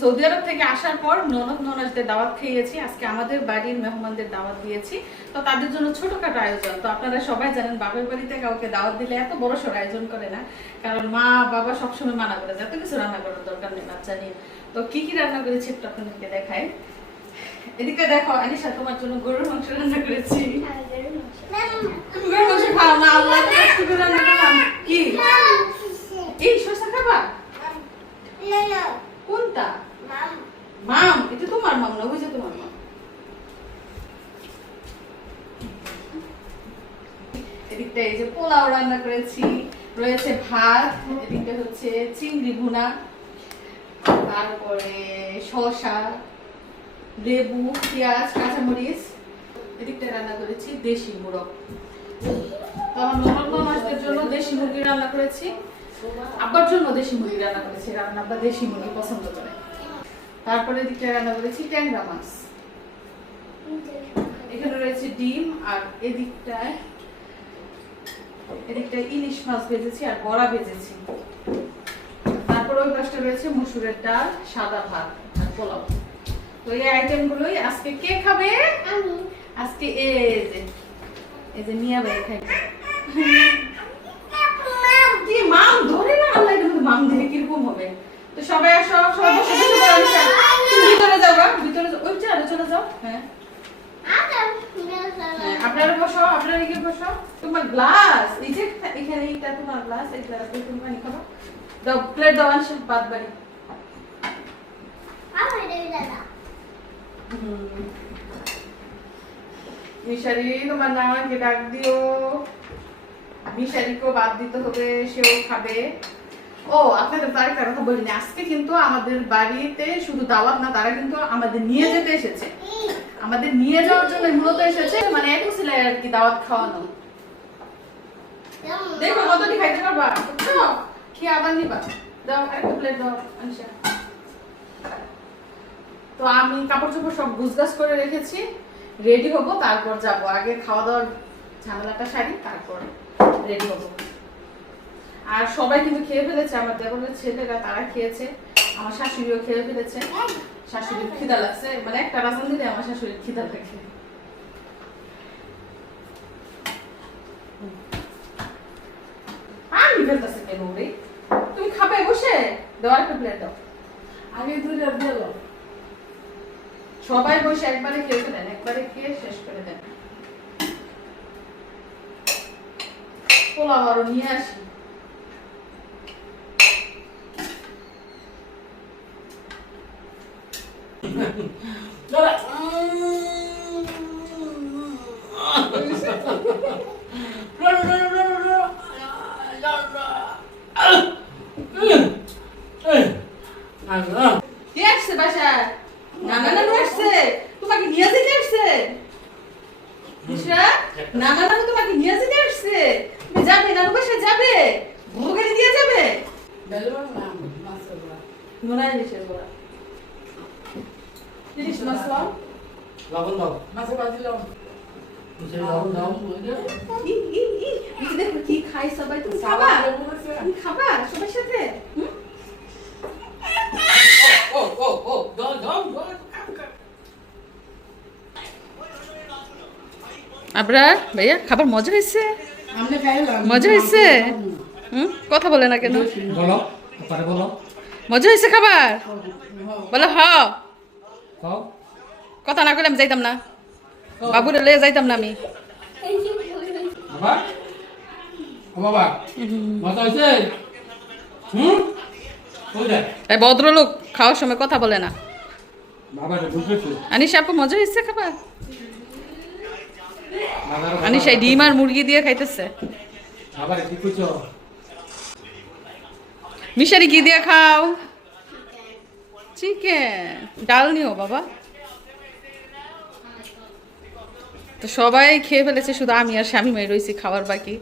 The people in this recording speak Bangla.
সৌদি আরব থেকে আসার পর ননদ ননদদের দাওয়াত খেয়েছি, আজকে আমাদের বাড়ির মেহমানদের দাওয়াত দিয়েছি। তো তাদের জন্য ছোটখাটো আয়োজন। তো আপনারা সবাই জানেন বাপের বাড়িতে কাউকে দাওয়াত দিলে এত বড় সড় আয়োজন করে না, কারণ মা বাবা সবসময় মানা করে এত কিছু রান্না করার দরকার নেই বাচ্চা নিয়ে। তো কি কি রান্না করেছি একটু আপনাদেরকে দেখাই। এদিকে দেখো, আনিশা তোমার জন্য গরুর মাংস রান্না করেছি। তুমি গরুর মাংস খাও না? আল্লাহ রান্না করলাম কি এই শসা খাবা? কোনটা? মাম, এটা তোমার মাম না, ওই যে তোমার মাম। এদিকটা এই যে পোলাও রান্না করেছি, রয়েছে ভাত, এদিকটা হচ্ছে চিংড়ি ভুনা, তারপরে শসা, লেবু, পেঁয়াজ, কাঁচামরিচ। এদিকটা রান্না করেছি দেশি মোরগ। তো আমার ননদ ননদের জন্য দেশি মুরগি রান্না করেছি, আব্বার জন্য দেশি মুরগি রান্না করেছি, কারণ আব্বা দেশি মুরগি পছন্দ করে। তারপরে এদিকটা রান্না করেছি ট্যাংরা মাছ। এখানে রয়েছে ডিম, আর এদিকটায় ইলিশ মাছ ভেজেছি আর বড়া ভেজেছি। তারপর ওই পাশটা রয়েছে মসুরের ডাল, সাদা ভাত আর পোলাও। তো এই আইটেম গুলোই আজকে কে খাবে? আমি। আজকে এই যে মিয়া ভাই খাবে। কি মাম ধরে না, আল্লাহ এটা মাম দিলে কিরকম হবে? তো সবাই আসো, সবাই বসে বসে বসে। তুমি ভিতরে যাও, ভিতরে যাও, ওই চালে চলে যাও। হ্যাঁ আপনারা বসো, আপনারা এগিয়ে বসো। তোমার গ্লাস এই যে এখানে, এইটা তোমার গ্লাস, এই গ্লাস দিয়ে তুমি পানি খাবা। দাও প্লেট দাও, আনছো বাদ বাড়ি। মিশারি, তোমার নানাকে ডাক দিও। মিশারিকেও বাদ দিতে হবে, সেও খাবে। ও আপনাদের বাড়ির কথা বলিনি, আজকে কিন্তু আমাদের বাড়িতে শুধু দাওয়াত না, তারা কিন্তু আমাদের নিয়ে যেতে এসেছে। আমাদের নিয়ে যাওয়ার জন্য মূলত এসেছে, মানে এক ছিল আর কি, দাওয়াত খাওয়ানো। দেখো কতটি খাইতে পারবা, বুঝছো? খেয়ে আবার নিবা। দাও আরেকটা প্লেট দাও আনিশা। তো আমি কাপড় চোপড় সব গুছগাছ করে রেখেছি, রেডি হবো, তারপর যাব। আগে খাওয়া দাওয়ার ঝামেলাটা সারি, তারপর রেডি হবো। আর সবাই কিন্তু খেয়ে ফেলেছে, আমার দেবরের ছেলেরা তারা খেয়েছে, আমার শাশুড়িও খেয়ে ফেলেছে। শাশুড়ির খিদা লাগছে, মানে একটা রাজন দিলে আমার শাশুড়ির খিদা লাগে। আমি ফেলতেছে কেন রে? তুমি খাবে বসে? দাও একটা প্লেট দাও। আগে দুইটা দিল, সবাই বসে একবারে খেয়ে ফেলেন, একবারে খেয়ে শেষ করে দেন। পোলাও আরো নিয়ে আসি। কে আসছে বাসায়? নানা নানু আসছে, তোমাকে নিয়ে যেতে আসছে। নানা নানু তোমাকে নিয়ে যেতে আসছে, তুমি যাবে নানু বাসায় যাবে, ভোগালি দিয়ে যাবে। মনে হয় ইলিশের বড়া, ইলিশ মাছ লাও, লবণ দাও, মাছে ভাজি দাও, লবণ দাও। দেখো কি খাই সবাই, তুমি খাবা? তুমি খাবা সবার সাথে? আবরার ভাইয়া খাবার মজা হয়েছে? মজা হয়েছে? কথা বলে না কেন? বলো, বলো মজা হয়েছে খাবার? বলো হ। কথা না করলে আমি যাইতাম না, বাবুরে লয়ে যাইতাম না আমি। বাবা, ও বাবা, মজা হয়েছে? এই ভদ্রলোক খাওয়ার সময় কথা বলে না। বাবা বুঝেছো? আনিশা আপু মজা হয়েছে খাবার? আনিশা ডিম আর মুরগি দিয়ে খাইতেছে। বাবা কি কইছো? মিশারি কি দিয়ে খাও? চিকেন। ডাল নিও বাবা। তো সবাই খেয়ে ফেলেছে, শুধু আমি আর স্বামী মেয়ে রয়েছি খাবার বাকি।